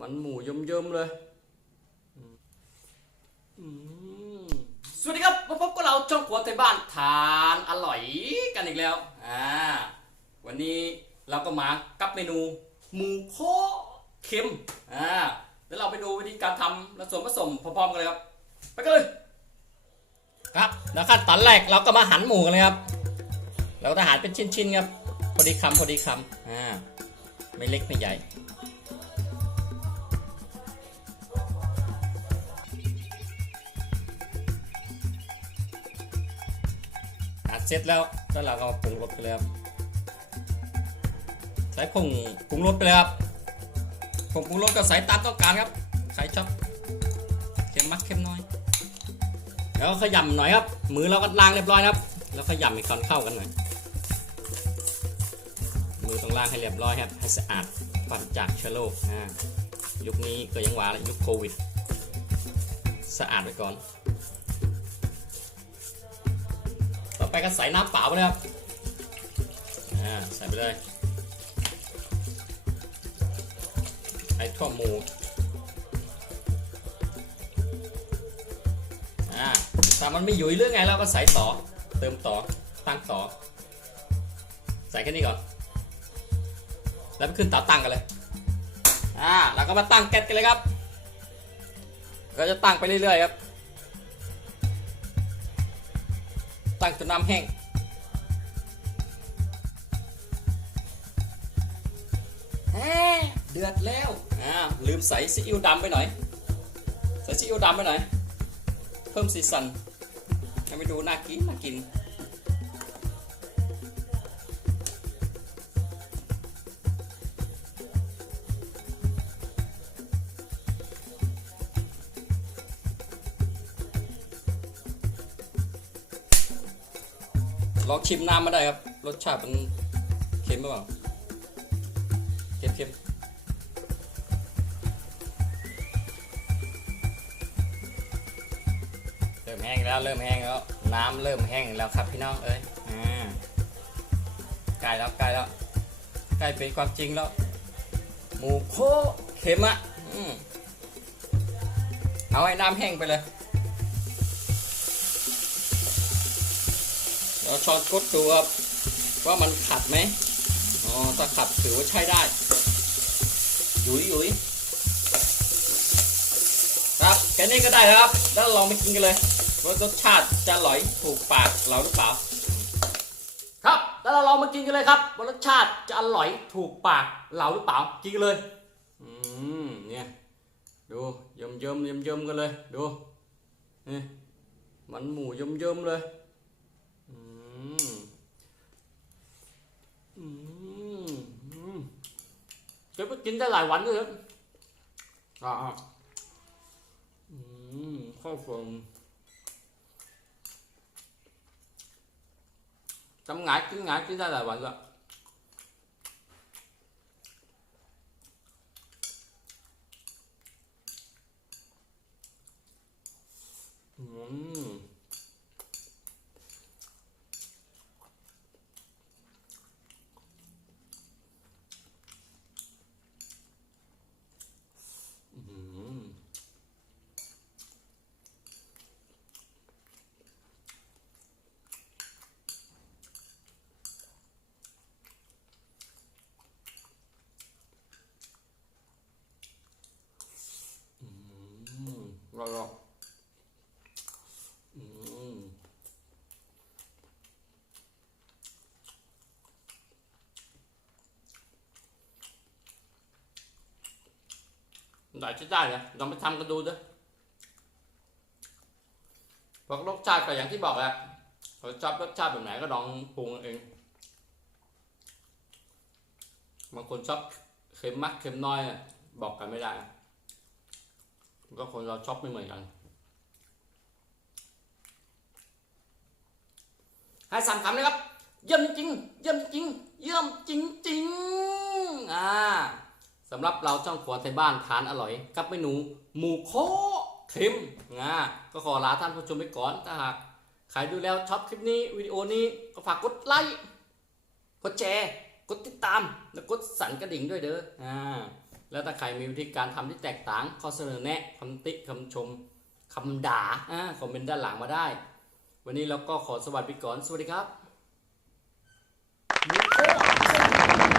มันหมูเยิ้มๆเลยอืมสวัสดีครับมาพบกับเราช่องครัวไทยบ้านทานอร่อยกันอีกแล้วอ่าวันนี้เราก็มากับเมนูหมูโคเค็มอ่าเดี๋ยวเราไปดูวิธีการทำและส่วนผสมพร้อมๆกันเลยครับ ไปกันเลยครับแล้วขั้นตอนแรกเราก็มาหั่นหมูกันเลยครับเราก็จะหั่นเป็นชิ้นๆครับพอดีคำพอดีคำอ่าไม่เล็กไม่ใหญ่ อัดเสร็จแล้วแล้วเราก็ปรุงรสไปเลยครับใส่ผงปรุงรสไปเลยครับผงปรุงรสก็ใส่ตามต้องการครับใครชอบเค็มมักเค็มน้อย แล้วก็ขยำหน่อยครับ มือเราก็ล้างเรียบร้อยครับ แล้วขยำให้ก่อนเข้ากันหน่อยมือต้องล้างให้เรียบร้อยครับให้สะอาดปราศจากเชื้อโรคยุคนี้ก็ยังว่าแหละยุคโควิด สะอาดไปก่อน ไปก็ใส่น้ำเปล่าไปเลยครับอ่าใส่ไปเลยไอ้ทั่วหมูอ่าถ้ามันไม่หยุยเรื่องไงเราก็ใส่ต่อเติมต่อตั้งต่อ ใส่แค่นี้ก่อน แล้วไปขึ้นเตาตั้งกันเลยอ่าเราก็มาตั้งแก๊สกันเลยครับ ก็จะตั้งไปเรื่อยๆครับ ตั้งจนน้ำแห้งแฮ่เดือดแล้ว อ่า ลืมใส่ซีอิ๊วดำไปหน่อย ใส่ซีอิ๊วดำไปหน่อย เพิ่มสีสันให้ไปดูน่ากิน น่ากิน ลองชิมน้ำมาได้ครับ รสชาติมันเค็มหรือเปล่าเค็มเค็มเริ่มแห้งแล้วเริ่มแห้งแล้ว น้ำเริ่มแห้งแล้วครับพี่น้องเอ้ยอ่าใกล้แล้วใกล้แล้วใกล้เป็นความจริงแล้ว หมูโคเค็มอะเอาให้น้ำแห้งไปเลย เราช้อนกดดูครับว่ามันขัดไหมอ๋อถ้าขัดถือว่าใช้ได้หยุยหยุยครับแค่นี้ก็ได้ครับ แล้วลองไปกินกันเลยว่ารสชาติจะอร่อยถูกปากเราหรือเปล่า ครับ แล้วเราลองมากินกันเลยครับว่ารสชาติจะอร่อยถูกปากเราหรือเปล่ากินกันเลย อืมเนี่ยดูยมยมยมยมกันเลยดูนี่มันหมูยมยมเลย อืม อืมอืม เก็บไปกินได้หลายวันเลยครับอ่าอ่าอืมข้าวเฟืองทำงานกินงานกินได้หลายวันแล้วอืม อืมอืมรอรออืม ได้จะได้เลยลองไปทำกันดูด้วยพราะรสชาติก็อย่างที่บอกแหละเราชอบรสชาติแบบไหนก็ลองปรุงเองบางคนชอบเค็มมากเค็มน้อยอะบอกกันไม่ได้ก็คนเราชอบไม่เหมือนกัน ให้สามคำเลยครับ เยี่ยมจริง เยี่ยมจริง เยี่ยมจริงๆอ่า สำหรับเราช่องขวไทยบ้านทานอร่อย กับเมนูหมูโคเค็มนะก็ขอลาท่านผู้ชมไปก่อนถ้าหากใครดูแล้วชอบคลิปนี้วิดีโอนี้ก็ฝากกดไลค์กดแชร์กดติดตามและกดสั่นกระดิ่งด้วยเด้ออ่าแล้วถ้าใครมีวิธีการทำที่แตกต่างขอเสนอแนะคำติคำชมคำด่าอ่าคอมเมนต์ด้านหลังมาได้ วันนี้เราก็ขอสวัสดีก่อน สวัสดีครับ